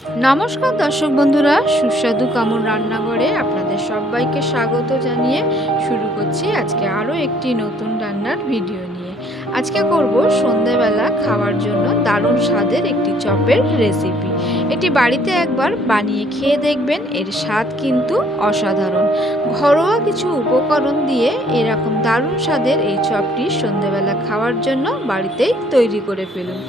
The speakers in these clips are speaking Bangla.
নমস্কার দর্শক বন্ধুরা, সুস্বাদু কামড় রান্নাঘরে আপনাদের সবাইকে স্বাগত জানিয়ে শুরু করছি আজকে আরও একটি নতুন রান্নার ভিডিও নিয়ে। আজকে করব সন্ধেবেলা খাওয়ার জন্য দারুণ স্বাদের একটি চপের রেসিপি। এটি বাড়িতে একবার বানিয়ে খেয়ে দেখবেন, এর স্বাদ কিন্তু অসাধারণ। ঘরোয়া কিছু উপকরণ দিয়ে এরকম দারুণ স্বাদের এই চপটি সন্ধেবেলা খাওয়ার জন্য বাড়িতেই তৈরি করে ফেলুন।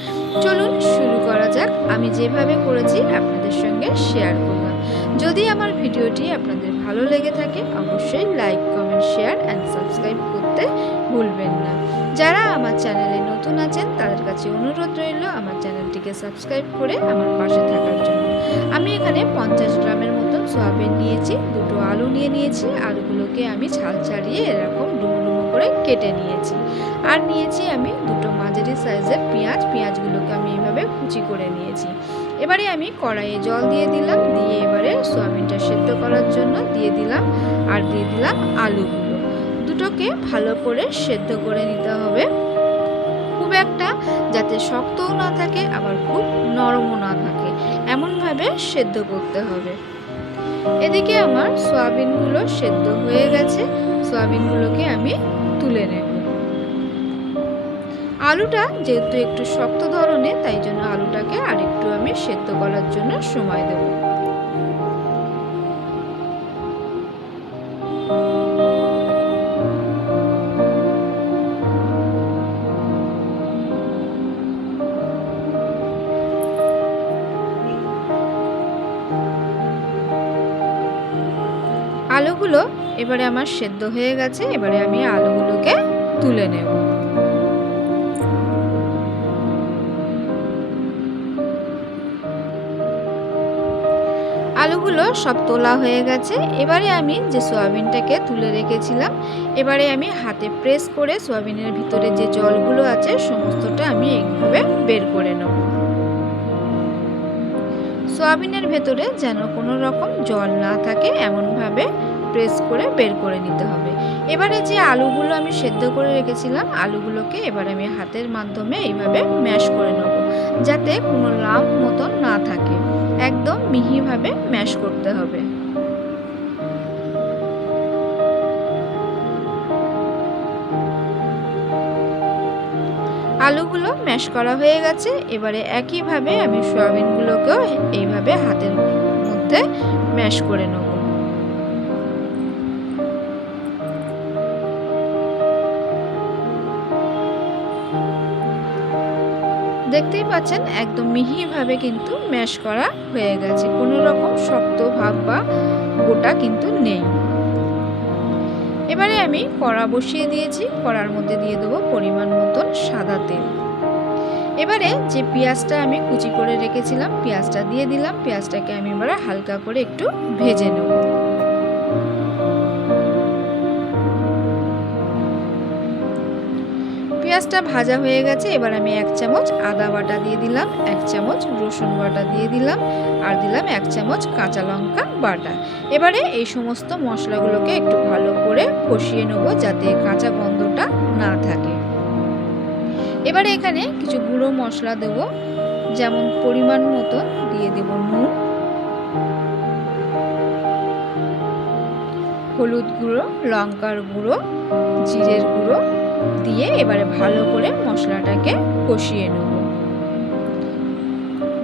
চলুন শুরু করা যাক। আমি যেভাবে করেছি আপনাদের সঙ্গে শেয়ার করলাম। যদি আমার ভিডিওটি আপনাদের ভালো লেগে থাকে অবশ্যই like, comment, share and subscribe করতে ভুলবেন না। যারা আমার চ্যানেলে নতুন আছেন তাদের কাছে অনুরোধ রইল আমার চ্যানেলটিকে সাবস্ক্রাইব করে আমার পাশে থাকার জন্য। আমি এখানে 50 গ্রামের মতন সয়াবিন নিয়েছি, দুটো আলু নিয়েছি। আলুগুলোকে আমি ছাল ছাড়িয়ে এরকম ডুমো ডুমো করে কেটে নিয়েছি। আর নিয়েছি আমি দুটো মাঝারি সাইজের পেঁয়াজগুলোকে আমি এইভাবে কুচি করে নিয়েছি। এবারে আমি কড়াইয়ে জল দিয়ে দিলাম, দিয়ে এবারে সয়াবিনটা সেদ্ধ করার জন্য দিয়ে দিলাম আলুগুলো। দুটোকে ভালো করে সেদ্ধ করে নিতে হবে, খুব একটা যাতে শক্তও না থাকে আবার খুব নরমও না থাকে, এমনভাবে সেদ্ধ করতে হবে। এদিকে আমার সয়াবিনগুলো সেদ্ধ হয়ে গেছে, সয়াবিনগুলোকে আমি তুলে নেব। আলুটা যেহেতু একটু শক্ত ধরনের, তাই জন্য আলুটাকে আরেকটু আমি সেদ্ধ করার জন্য সময় দেব। আলুগুলো এবারে আমার সেদ্ধ হয়ে গেছে, এবারে আমি আলুগুলোকে তুলে নেব। আলুগুলো সব তোলা হয়ে গেছে। এবারে আমি যে সয়াবিনটাকে তুলে রেখেছিলাম, এবারে আমি হাতে প্রেস করে সয়াবিনের ভিতরে যে জলগুলো আছে সমস্তটা আমি এইভাবে বের করে নেব। সয়াবিনের ভেতরে যেন কোনো রকম জল না থাকে এমনভাবে প্রেস করে বের করে নিতে হবে। এবারে যে আলুগুলো আমি সেদ্ধ করে রেখেছিলাম, আলুগুলোকে এবার আমি হাতের মাধ্যমে এইভাবে ম্যাশ করে নেব, যাতে কোনো লাম্প মতন না থাকে। একদম মিহিভাবে ম্যাশ করতে হবে। আলুগুলো ম্যাশ করা হয়ে গেছে। এবারে একইভাবে আমি সয়াবিনগুলোকেও এইভাবে হাতের মধ্যে ম্যাশ করে নেব। দেখতেই পাচ্ছেন একদম মিহিভাবে কিন্তু ম্যাশ করা হয়ে গেছে, কোনো রকম শক্ত ভাব বা গোটা কিন্তু নেই। এবারে আমি কড়া বসিয়ে দিয়েছি, কড়ার মধ্যে দিয়ে দেবো পরিমাণ মতন সাদা তেল। এবারে যে পেঁয়াজটা আমি কুচি করে রেখেছিলাম পেঁয়াজটা দিয়ে দিলাম। পেঁয়াজটাকে আমি এবারে হালকা করে একটু ভেজে নেব। পেঁয়াজটা ভাজা হয়ে গেছে, এবার আমি 1 চামচ আদা বাটা দিয়ে দিলাম, 1 চামচ রসুন বাটা দিয়ে দিলাম, আর দিলাম 1 চামচ কাঁচা লঙ্কা বাটা। এবারে এই সমস্ত মশলাগুলোকে একটু ভালো করে কষিয়ে নেব, যাতে কাঁচা গন্ধটা না থাকে। এবারে এখানে কিছু গুঁড়ো মশলা দেব, যেমন পরিমাণ মতো দিয়ে দেব নুন, হলুদ গুঁড়ো, লঙ্কার গুঁড়ো, জিরের গুঁড়ো দিয়ে এবারে ভালো করে মশলাটাকে কষিয়ে নেব।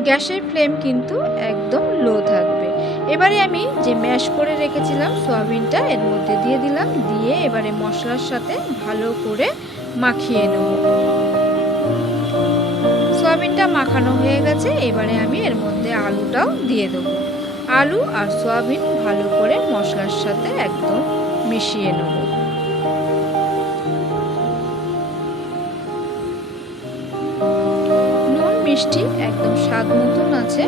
গ্যাসের ফ্লেম কিন্তু একদম লো থাকবে। এবারে আমি যে ম্যাশ করে রেখেছিলাম সয়াবিনটা এর মধ্যে দিয়ে দিলাম, দিয়ে এবারে মশলার সাথে ভালো করে মাখিয়ে নেব। সয়াবিনটা মাখানো হয়ে গেছে, এবারে আমি এর মধ্যে আলুটাও দিয়ে দেবো। আলু আর সয়াবিন ভালো করে মশলার সাথে একদম মিশিয়ে নেব। নুন মিষ্টি একদম স্বাদ মতন আছে।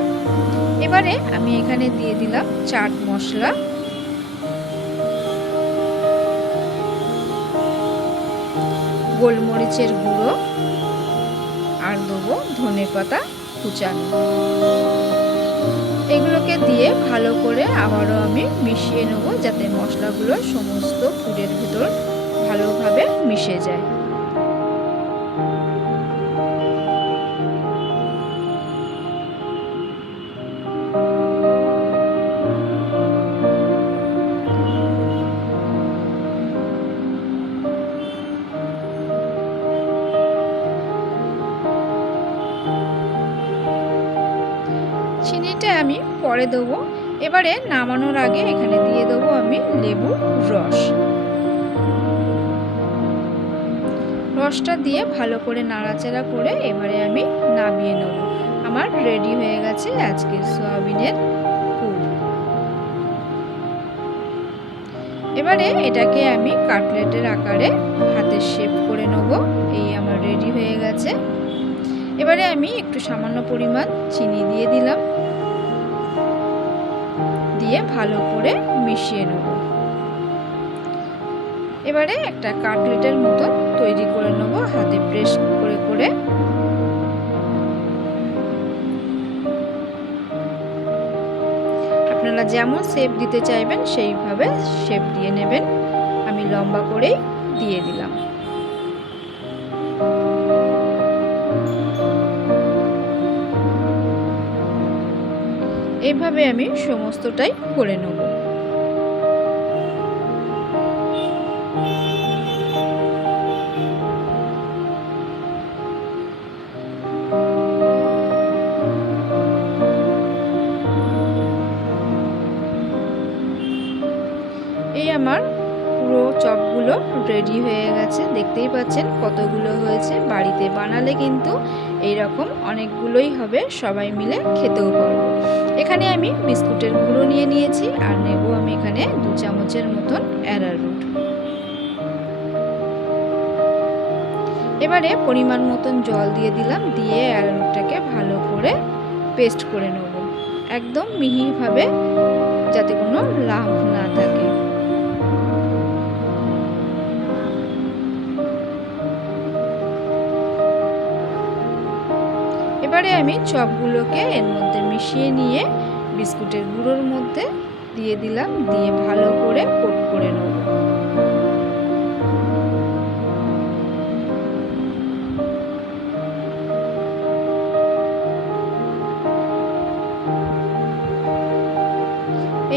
এবারে আমি এখানে দিয়ে দিলাম চাট মশলা, গোলমরিচের গুঁড়ো, আর দেবো ধনেপাতা কুচানো। এগুলোকে দিয়ে ভালো করে আবারও আমি মিশিয়ে নেব, যাতে মশলাগুলো সমস্ত পুরের ভিতর ভালোভাবে মিশে যায়। চিনিটা আমি পরে দেবো। এবারে নামানোর আগে এখানে দিয়ে দেবো আমি লেবুর রস। রসটা দিয়ে ভালো করে নাড়াচাড়া করে এবারে আমি নামিয়ে নেব। আমার রেডি হয়ে গেছে আজকের সয়াবিনের পুর। এবারে এটাকে আমি কাটলেটের আকারে হাতে শেপ করে নেব। এই আমার রেডি হয়ে গেছে। এবারে আমি একটু সামান্য পরিমাণ চিনি দিয়ে দিলাম, দিয়ে ভালো করে মিশিয়ে নেব। এবারে একটা কাটলেটের মতন তৈরি করে নেব হাতে প্রেস করে করে। আপনারা যেমন শেপ দিতে চাইবেন সেইভাবে শেপ দিয়ে নেবেন। আমি লম্বা করেই দিয়ে দিলাম। এইভাবে আমি সমস্তটাই করে নেব। এই আমার পুরো চপগুলো রেডি হয়ে গেছে। দেখতেই পাচ্ছেন কতগুলো হয়েছে। বাড়িতে বানালে কিন্তু এই রকম অনেকগুলোই হবে, সবাই মিলে খেতেও পারবো। এখানে আমি বিস্কুটের গুঁড়ো নিয়ে নিয়েছি আর নেব আমি এখানে 2 চামচের মতন অ্যারারুট। এবারে পরিমাণ মতন জল দিয়ে দিলাম, দিয়ে অ্যারারুটটাকে ভালো করে পেস্ট করে নেব, একদম মিহিভাবে, যাতে কোনো লাম্প না থাকে। এবারে আমি চপগুলোকে এর মধ্যে মিশিয়ে নিয়ে বিস্কুটের গুঁড়োর মধ্যে দিয়ে দিলাম, দিয়ে ভালো করে কোট করে নেব।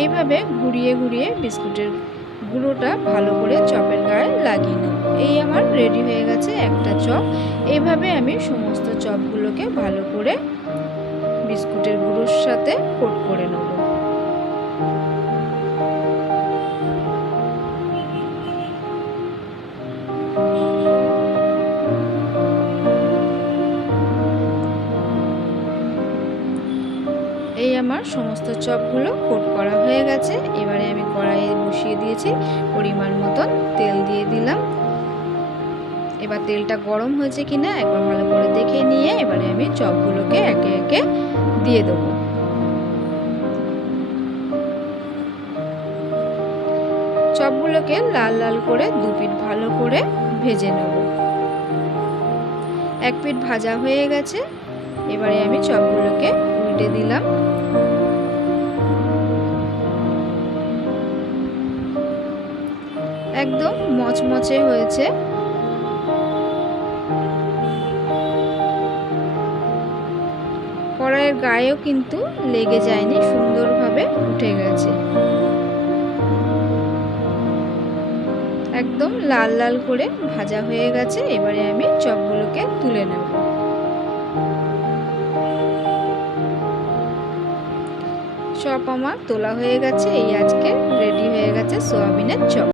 এইভাবে ঘুরিয়ে ঘুরিয়ে বিস্কুটের গুঁড়োটা ভালো করে চপের গায়ে লাগিয়ে নেব। এই আমার রেডি হয়ে গেছে একটা চপ। এইভাবে আমি সমস্ত চপগুলোকে ভালো করে বিস্কুটের গুঁড়োর সাথে কোট করে নেব। এই আমার সমস্ত চপগুলো কোট করা হয়ে গেছে। এবারে আমি কড়াইয়ে বসিয়ে দিয়েছি, পরিমাণ মতন তেল দিয়ে দিলাম। এবার তেলটা গরম হয়েছে কিনা একবার ভালো করে দেখে নিয়ে এবারে আমি চপগুলোকে একে একে দিয়ে দেবো। চপগুলোকে লাল লাল করে 2 পিঠ ভালো করে ভেজে নেব। 1 পিঠ ভাজা হয়ে গেছে। এবারে আমি চপগুলোকে উল্টে দিলাম। একদম মচমচে হয়েছে। কড়াইয়ের গায়েও কিন্তু লেগে যায়নি, সুন্দরভাবে উঠে গেছে। একদম লাল লাল করে ভাজা হয়ে গেছে। এবারে আমি চপগুলোকে তুলে নেব। চপ আমার তোলা হয়ে গেছে। এই আজকে রেডি হয়ে গেছে সয়াবিনের চপ।